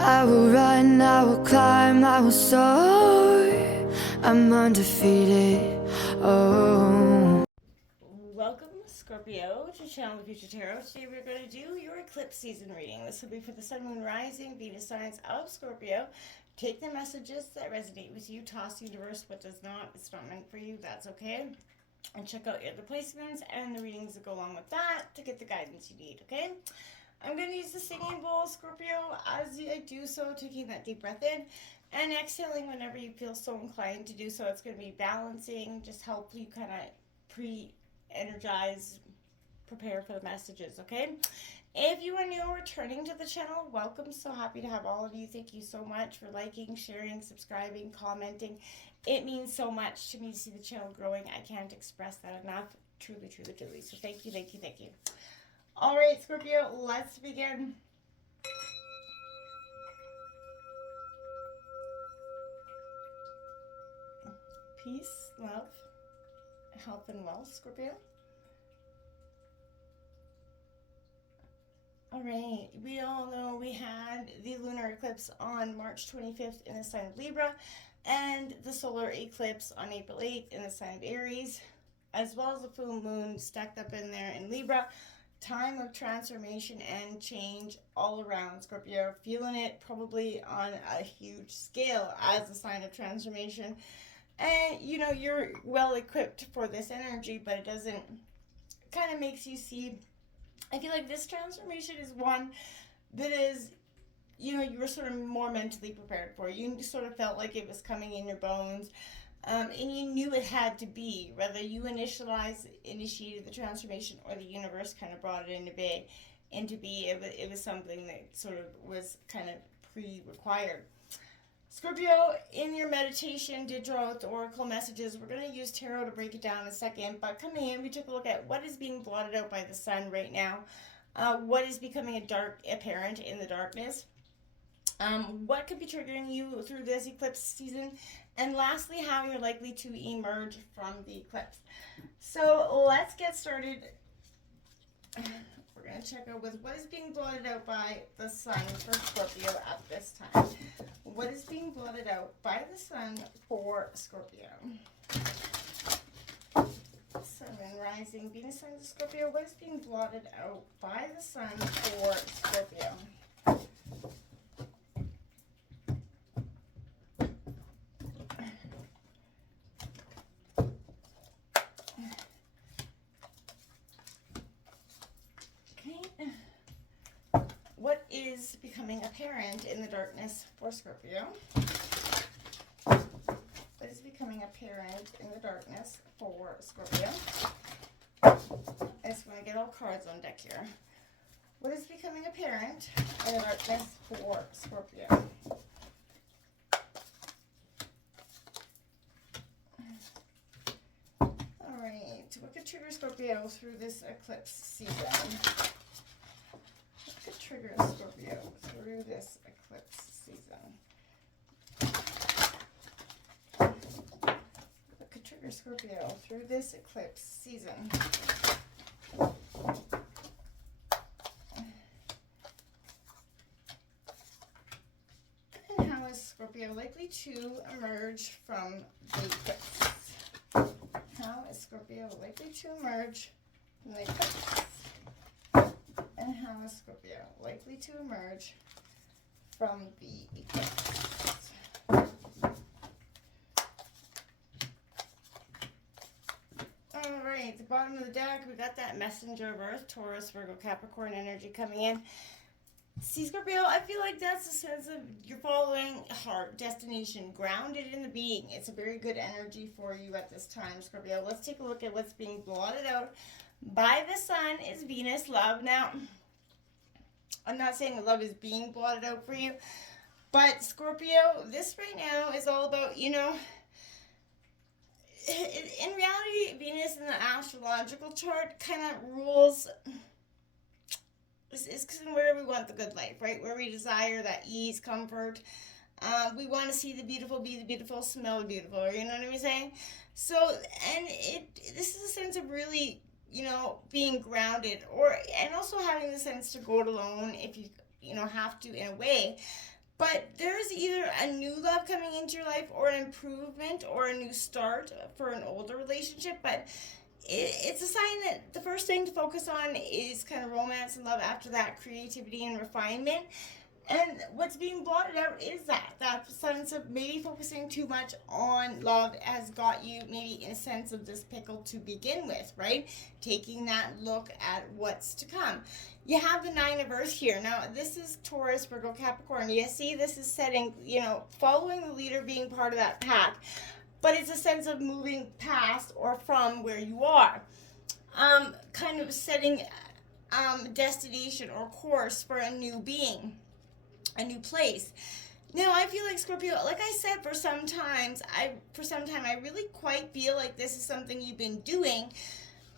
I will run, I will climb, I will soar. I'm undefeated. Oh. Welcome, Scorpio, to Channel the Future Tarot. Today we're going to do your eclipse season reading. This will be for the Sun, Moon, Rising, Venus signs of Scorpio. Take the messages that resonate with you. Toss the universe what does not. It's not meant for you. That's okay. And check out your other placements and the readings that go along with that to get the guidance you need, okay? I'm going to use the singing bowl, Scorpio. As I do so, taking that deep breath in and exhaling whenever you feel so inclined to do so. It's going to be balancing, just help you kind of energize, prepare for the messages, okay? If you are new or returning to the channel, welcome. So happy to have all of you. Thank you so much for liking, sharing, subscribing, commenting. It means so much to me to see the channel growing. I can't express that enough. Truly, truly, truly. So thank you, thank you, thank you. All right, Scorpio, let's begin. Peace, love, health, and wealth, Scorpio. All right, we all know we had the lunar eclipse on March 25th in the sign of Libra and the solar eclipse on April 8th in the sign of Aries, as well as the full moon stacked up in there in Libra. Time of transformation and change all around, Scorpio. Feeling it probably on a huge scale as a sign of transformation. And, you know, you're well equipped for this energy, but it doesn't, kind of makes you see, I feel like this transformation is one that is, you know, you were sort of more mentally prepared for. You sort of felt like it was coming in your bones. And you knew it had to be, whether you initiated the transformation or the universe kind of brought it into be. It was something that sort of was kind of pre-required. Scorpio, in your meditation, did draw out the oracle messages. We're going to use tarot to break it down in a second. But coming in, we took a look at what is being blotted out by the sun right now. What is becoming apparent in the darkness. What could be triggering you through this eclipse season, and lastly, how you're likely to emerge from the eclipse. So let's get started. We're going to check out with what is being blotted out by the sun for Scorpio at this time. What is being blotted out by the sun for Scorpio? Sun and rising Venus signs of Scorpio. What is being blotted out by the sun for Scorpio? What is becoming apparent in the darkness for Scorpio? What is becoming apparent in the darkness for Scorpio? I just want to get all cards on deck here. What is becoming apparent in the darkness for Scorpio? Alright, what could trigger Scorpio through this eclipse season? Could trigger Scorpio through this eclipse season. What could trigger Scorpio through this eclipse season? And how is Scorpio likely to emerge from the eclipse? How is Scorpio likely to emerge from the eclipse? And how is Scorpio likely to emerge from the eclipse? Alright, the bottom of the deck, we got that messenger of Earth, Taurus, Virgo, Capricorn energy coming in. See, Scorpio, I feel like that's a sense of you're following heart, destination, grounded in the being. It's a very good energy for you at this time, Scorpio. Let's take a look at what's being blotted out by the sun is Venus, love. Now, I'm not saying that love is being blotted out for you, but Scorpio, this right now is all about, you know, in reality, Venus in the astrological chart kind of rules, is where we want the good life, right? Where we desire that ease, comfort. We want to see the beautiful, be the beautiful, smell the beautiful, you know what I'm saying? So, and this is a sense of really, you know, being grounded, and also having the sense to go it alone if you have to in a way. But there's either a new love coming into your life or an improvement or a new start for an older relationship. But it's a sign that the first thing to focus on is kind of romance and love. After that, creativity and refinement. And what's being blotted out is that sense of maybe focusing too much on love has got you maybe in a sense of this pickle to begin with, right? Taking that look at what's to come. You have the Nine of Earth here. Now, this is Taurus, Virgo, Capricorn. You see, this is setting, following the leader, being part of that pack. But it's a sense of moving past or from where you are. Kind of setting destination or course for a new being. A new place. Now, I feel like Scorpio, like I said, for some time, I really quite feel like this is something you've been doing,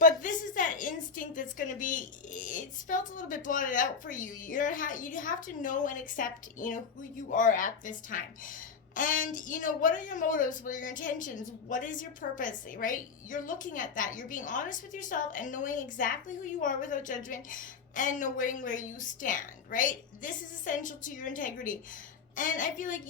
but this is that instinct that's going to be, it's felt a little bit blotted out for you. You have to know and accept, who you are at this time. And, what are your motives? What are your intentions? What is your purpose, right? You're looking at that. You're being honest with yourself and knowing exactly who you are without judgment and knowing where you stand, right? This is essential to your integrity. And I feel like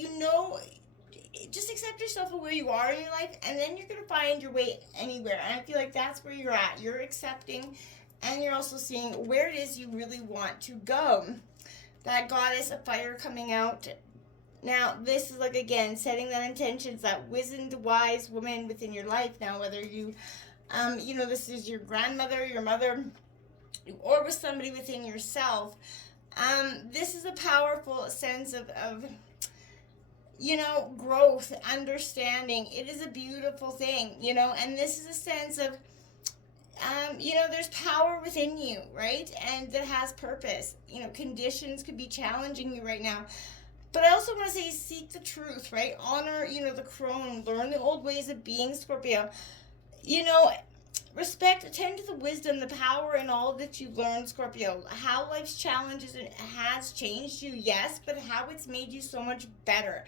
just accept yourself for where you are in your life, and then you're going to find your way anywhere. And I feel like that's where you're at. You're accepting, and you're also seeing where it is you really want to go. That Goddess of Fire coming out. Now, this is like, again, setting that intentions, that wizened, wise woman within your life. Now, whether you, this is your grandmother, your mother, or with somebody within yourself, this is a powerful sense of growth, understanding. It is a beautiful thing, and this is a sense of, there's power within you, right? And that has purpose. Conditions could be challenging you right now. But I also want to say, seek the truth, right? Honor, the crone. Learn the old ways of being, Scorpio. Respect, attend to the wisdom, the power in all that you've learned, Scorpio. How life's challenges has changed you, yes, but how it's made you so much better.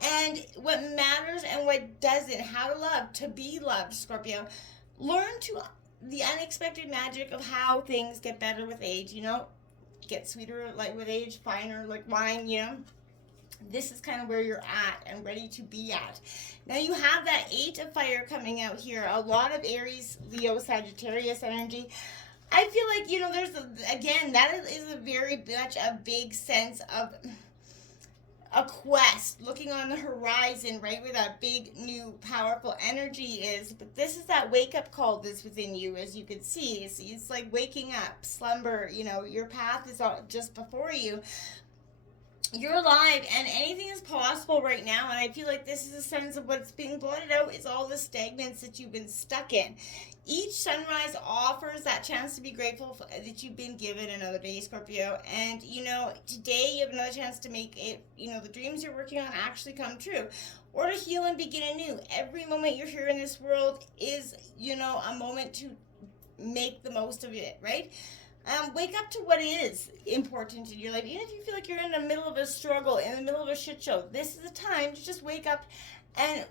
And what matters and what doesn't, how to love, to be loved, Scorpio. Learn the unexpected magic of how things get better with age, get sweeter like with age, finer like wine, This is kind of where you're at and ready to be at. Now you have that Eight of Fire coming out here. A lot of Aries, Leo, Sagittarius energy. I feel like, that is a very much a big sense of a quest, looking on the horizon, right, where that big, new, powerful energy is. But this is that wake-up call that's within you, as you can see. It's like waking up, slumber, your path is just before you. You're alive, and anything is possible right now, and I feel like this is a sense of what's being blotted out is all the stagnance that you've been stuck in. Each sunrise offers that chance to be grateful that you've been given another day, Scorpio, and, today you have another chance to make it, the dreams you're working on actually come true, or to heal and begin anew. Every moment you're here in this world is, a moment to make the most of it, right? Wake up to what is important in your life. Even if you feel like you're in the middle of a struggle, in the middle of a shit show, this is the time to just wake up and,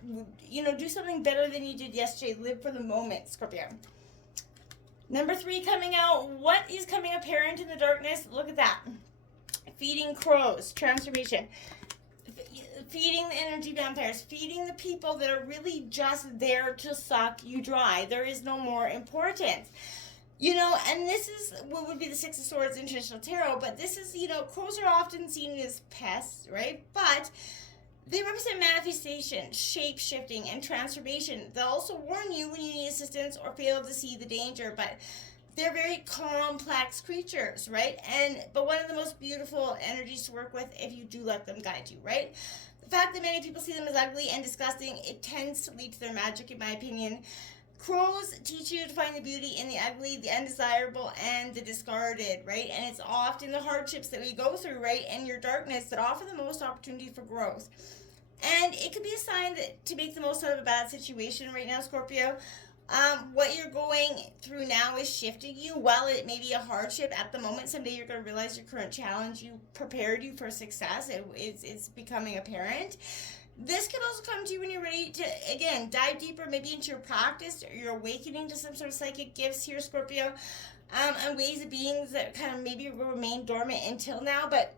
do something better than you did yesterday. Live for the moment, Scorpio. Number 3 coming out. What is coming apparent in the darkness? Look at that. Feeding crows. Transformation. Feeding the energy vampires. Feeding the people that are really just there to suck you dry. There is no more importance. And this is what would be the Six of Swords in traditional tarot, but this is, crows are often seen as pests, right? But they represent manifestation, shape-shifting, and transformation. They'll also warn you when you need assistance or fail to see the danger, but they're very complex creatures, right? But one of the most beautiful energies to work with if you do let them guide you, right? The fact that many people see them as ugly and disgusting, it tends to lead to their magic, in my opinion. Crows teach you to find the beauty in the ugly, the undesirable, and the discarded, right? And it's often the hardships that we go through, right, and your darkness that offer the most opportunity for growth. And it could be a sign to make the most out of a bad situation right now, Scorpio. What you're going through now is shifting you. While it may be a hardship at the moment, someday you're going to realize your current challenge, prepared you for success. It's becoming apparent. This could also come to you when you're ready to, again, dive deeper maybe into your practice or your awakening to some sort of psychic gifts here, Scorpio, and ways of beings that kind of maybe will remain dormant until now. But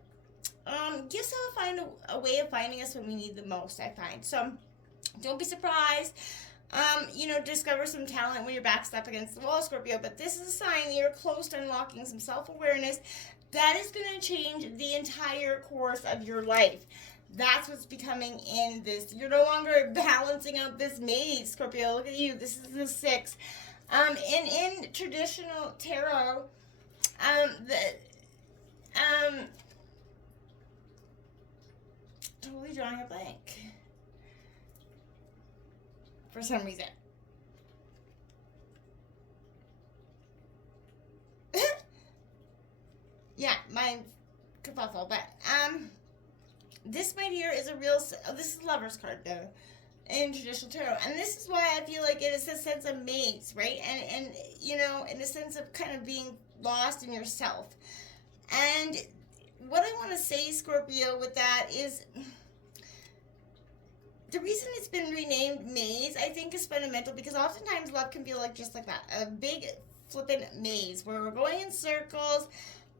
Gifts have a way of finding us when we need the most, I find. So don't be surprised. Discover some talent when your back's up against the wall, Scorpio. But this is a sign that you're close to unlocking some self-awareness that is going to change the entire course of your life. That's what's becoming in this. You're no longer balancing out this maze, Scorpio. Look at you. This is the 6. In traditional tarot, totally drawing a blank for some reason. Yeah, mine's kerfuffle, but this, my dear, is a real. This is Lover's card though, in traditional tarot, and this is why I feel like it is a sense of maze, right? And in a sense of kind of being lost in yourself. And what I want to say, Scorpio, with that is the reason it's been renamed maze, I think, is fundamental because oftentimes love can feel like just like that, a big flippin' maze where we're going in circles.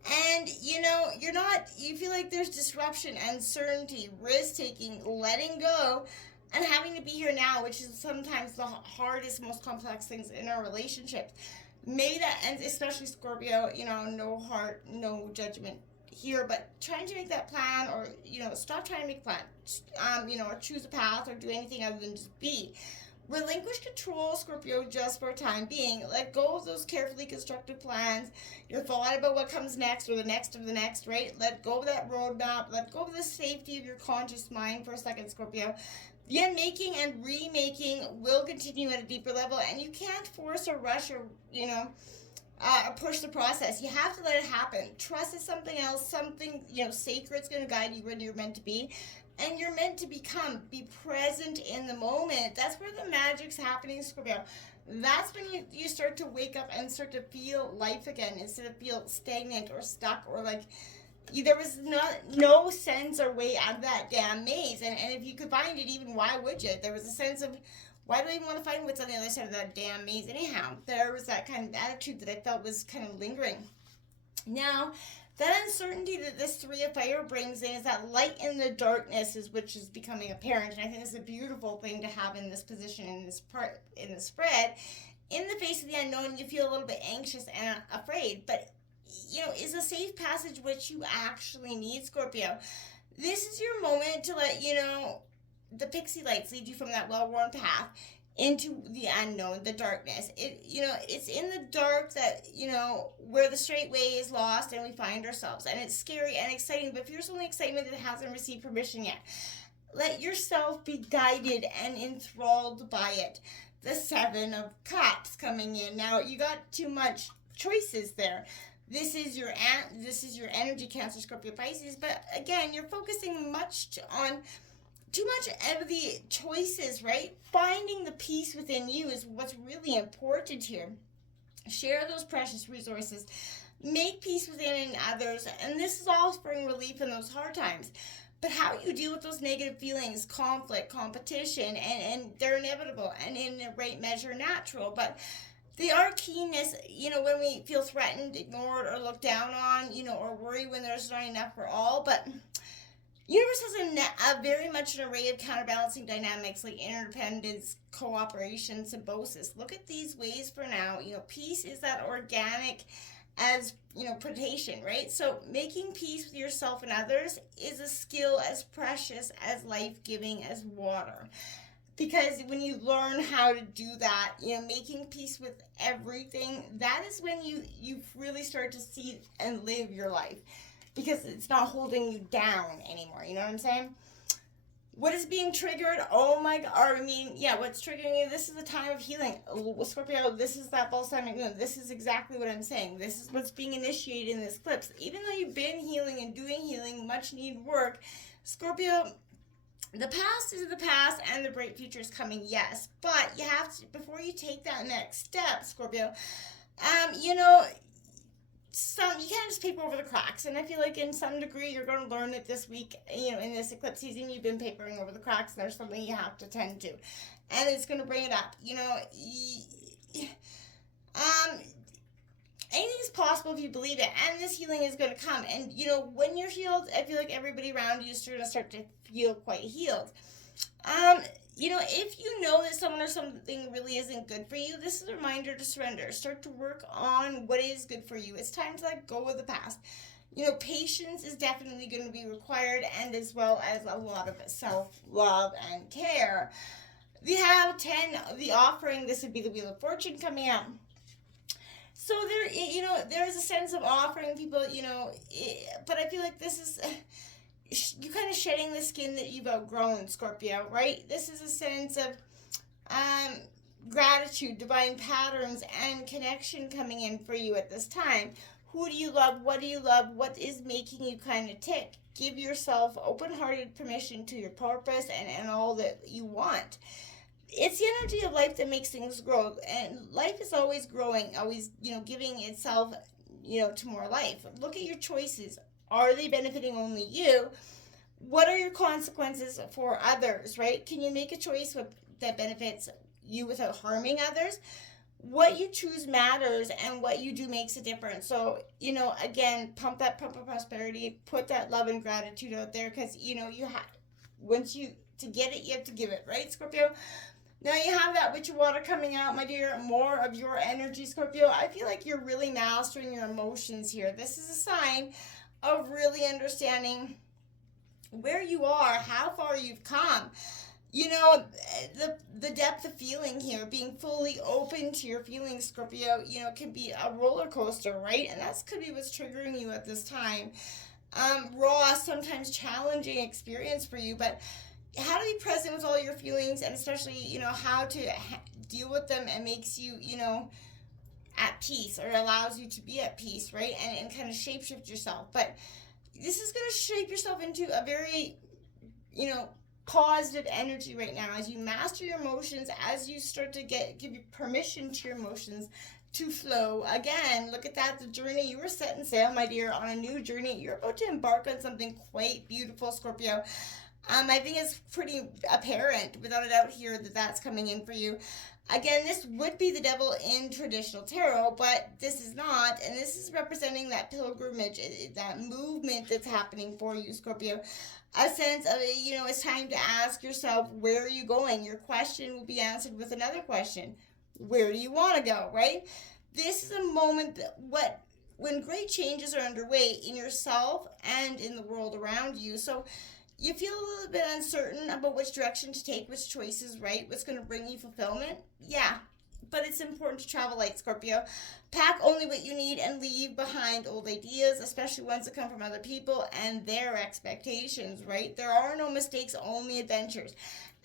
And, you feel like there's disruption, uncertainty, risk-taking, letting go, and having to be here now, which is sometimes the hardest, most complex things in our relationships. Maybe that, and especially Scorpio, no heart, no judgment here, but trying to make that plan or, stop trying to make a plan, or choose a path or do anything other than just be. Relinquish control, Scorpio, just for a time being. Let go of those carefully constructed plans. Your thought about what comes next or the next of the next, right? Let go of that roadmap. Let go of the safety of your conscious mind for a second, Scorpio. The unmaking and remaking will continue at a deeper level, and you can't force or rush or, push the process. You have to let it happen. Trust is something else, something, sacred's going to guide you where you're meant to be. And you're meant to become. Be present in the moment. That's where the magic's happening, Scorpio. That's when you start to wake up and start to feel life again instead of feel stagnant or stuck or like there was no sense or way out of that damn maze. And if you could find it, even why would you? There was a sense of, why do I even want to find what's on the other side of that damn maze anyhow? There was that kind of attitude that I felt was kind of lingering. Now, that uncertainty that this 3 of Fire brings in is that light in the darkness, which is becoming apparent. And I think it's a beautiful thing to have in this position, in this spread. In the face of the unknown, you feel a little bit anxious and afraid. But, is a safe passage what you actually need, Scorpio. This is your moment to let, the pixie lights lead you from that well-worn path into the unknown, the darkness. It's in the dark that, where the straight way is lost and we find ourselves. And it's scary and exciting, but fierce only excitement that hasn't received permission yet. Let yourself be guided and enthralled by it. The 7 of Cups coming in. Now, you got too much choices there. This is your energy, Cancer, Scorpio, Pisces. But again, you're focusing on too much of the choices, right? Finding the peace within you is what's really important here. Share those precious resources. Make peace within and others. And this is all offering relief in those hard times. But how you deal with those negative feelings, conflict, competition, and they're inevitable and in a great measure natural. But they are keenness, when we feel threatened, ignored, or looked down on, or worry when there's not enough for all. But universe has a very much an array of counterbalancing dynamics like interdependence, cooperation, symbiosis. Look at these ways for now. Peace is that organic as, predation, right? So making peace with yourself and others is a skill as precious as life-giving as water. Because when you learn how to do that, making peace with everything, that is when you really start to see and live your life. Because it's not holding you down anymore. You know what I'm saying? What is being triggered? Oh my God. What's triggering you? This is a time of healing. Scorpio, this is that balsamic moon. This is exactly what I'm saying. This is what's being initiated in this eclipse. Even though you've been healing and doing healing, much needed work, Scorpio, the past is the past and the bright future is coming, yes. But you have to, before you take that next step, Scorpio, you can't just paper over the cracks, and I feel like in some degree you're going to learn that this week, in this eclipse season, you've been papering over the cracks, and there's something you have to tend to, and it's going to bring it up. anything's possible if you believe it, and this healing is going to come. And you know, when you're healed, I feel like everybody around you is going to start to feel quite healed. You know, if you know that someone or something really isn't good for you, this is a reminder to surrender. Start to work on what is good for you. It's time to let go of the past. You know, patience is definitely going to be required, and as well as a lot of self-love and care. We have 10, the offering. This would be the Wheel of Fortune coming out. So there, you know, there is a sense of offering people, you know, but I feel like this is, you kind of shedding the skin that you've outgrown, Scorpio, right? This is a sense of gratitude, divine patterns, and connection coming in for you at this time. Who do you love? What do you love? What is making you kind of tick? Give yourself open-hearted permission to your purpose and all that you want. It's the energy of life that makes things grow, and life is always growing, always, you know, giving itself, you know, to more life. Look at your choices. Are they benefiting only you? What are your consequences for others, right? Can you make a choice that benefits you without harming others? What you choose matters, and what you do makes a difference. So, you know, again, pump of prosperity, put that love and gratitude out there, because, you know, you have, once you, to get it, you have to give it, right, Scorpio? Now you have that witch of water coming out, my dear. More of your energy, Scorpio. I feel like you're really mastering your emotions here. This is a sign of really understanding where you are, how far you've come. You know, the depth of feeling here, being fully open to your feelings, Scorpio, you know, can be a roller coaster, right? And that's could be what's triggering you at this time. Raw, sometimes challenging experience for you, but how to be present with all your feelings, and especially, you know, how to deal with them, and makes you, you know, at peace, or allows you to be at peace, right? And kind of shapeshift yourself. But this is going to shape yourself into a very, you know, positive energy right now as you master your emotions, as you start to give you permission to your emotions to flow. Again, look at that, the journey. You were setting sail, my dear, on a new journey. You're about to embark on something quite beautiful, Scorpio. I think it's pretty apparent, without a doubt, here that that's coming in for you. Again, this would be the devil in traditional tarot, but this is not, and this is representing that pilgrimage, that movement that's happening for you, Scorpio. A sense of, you know, it's time to ask yourself, where are you going? Your question will be answered with another question. Where do you want to go, right? This is a moment that when great changes are underway in yourself and in the world around you. So you feel a little bit uncertain about which direction to take, which choices, right? What's going to bring you fulfillment? Yeah, but it's important to travel light, Scorpio. Pack only what you need and leave behind old ideas, especially ones that come from other people and their expectations, right? There are no mistakes, only adventures.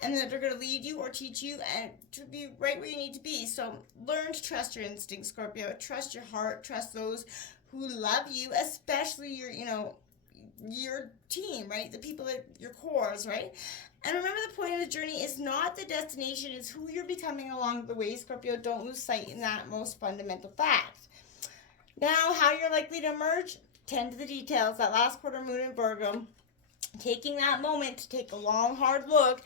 And that they're going to lead you or teach you and to be right where you need to be. So learn to trust your instincts, Scorpio. Trust your heart. Trust those who love you, especially your, you know, your team, right? The people at your cores, right? And remember, the point of the journey is not the destination, it's who you're becoming along the way, Scorpio. Don't lose sight in that most fundamental fact. Now, how you're likely to emerge? Tend to the details. That last quarter moon in Virgo. Taking that moment to take a long, hard look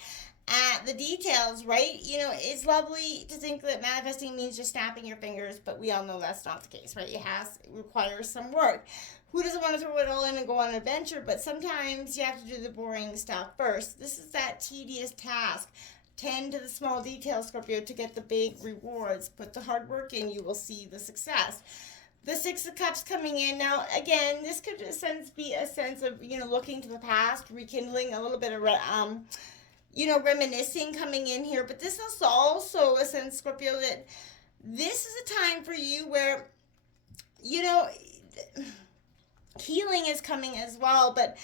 at the details, right? You know, it's lovely to think that manifesting means just snapping your fingers, but we all know that's not the case, right? It requires some work. Who doesn't want to throw it all in and go on an adventure? But sometimes you have to do the boring stuff first. This is that tedious task. Tend to the small details, Scorpio, to get the big rewards. Put the hard work in, you will see the success. The Six of Cups coming in. Now, again, this could be a sense of, you know, looking to the past, rekindling a little bit of, you know, reminiscing coming in here. But this is also a sense, Scorpio, that this is a time for you where, you know, healing is coming as well, but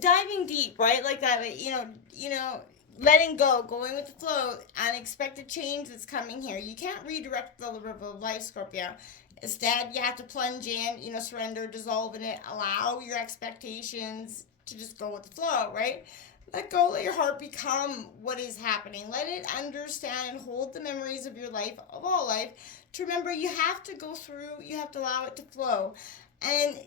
diving deep, right? Like that, you know, letting go, going with the flow, unexpected change that's coming here. You can't redirect the river of life, Scorpio. Instead, you have to plunge in, you know, surrender, dissolve in it, allow your expectations to just go with the flow, right? Let go, let your heart become what is happening. Let it understand and hold the memories of your life, of all life. To remember, you have to go through, you have to allow it to flow. And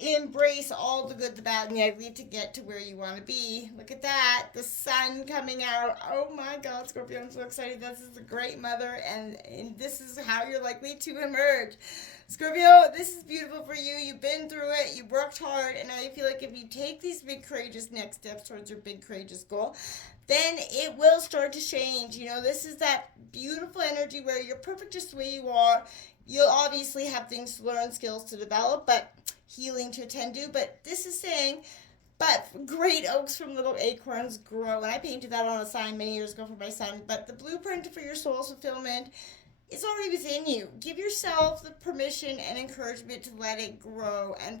embrace all the good, the bad, and the ugly to get to where you want to be. Look at that. The sun coming out. Oh my God, Scorpio, I'm so excited. This is a great mother, and this is how you're likely to emerge. Scorpio, this is beautiful for you. You've been through it. You worked hard, and I feel like if you take these big, courageous next steps towards your big, courageous goal, then it will start to change. You know, this is that beautiful energy where you're perfect just the way you are. You'll obviously have things to learn, skills to develop, but healing to attend to. But this is saying, but great oaks from little acorns grow. And I painted that on a sign many years ago for my son. But the blueprint for your soul's fulfillment is already within you. Give yourself the permission and encouragement to let it grow and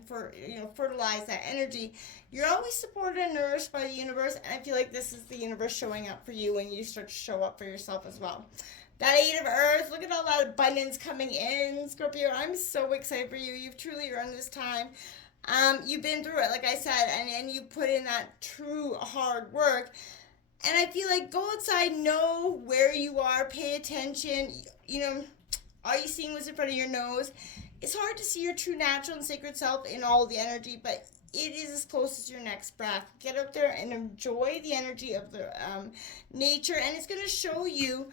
fertilize that energy. You're always supported and nourished by the universe, and I feel like this is the universe showing up for you when you start to show up for yourself as well. That 8 of Earth, look at all that abundance coming in, Scorpio. I'm so excited for you. You've truly earned this time. You've been through it, like I said, and you put in that true hard work. And I feel like go outside, know where you are, pay attention. You know, are you seeing what's in front of your nose? It's hard to see your true natural and sacred self in all the energy, but it is as close as your next breath. Get out there and enjoy the energy of the nature, and it's going to show you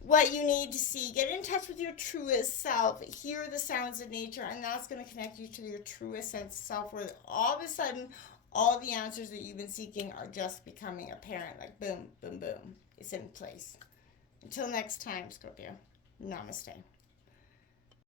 what you need to see. Get in touch with your truest self. Hear the sounds of nature, and that's going to connect you to your truest sense of self, where all of a sudden, all the answers that you've been seeking are just becoming apparent. Like boom, boom, boom. It's in place. Until next time, Scorpio. Namaste.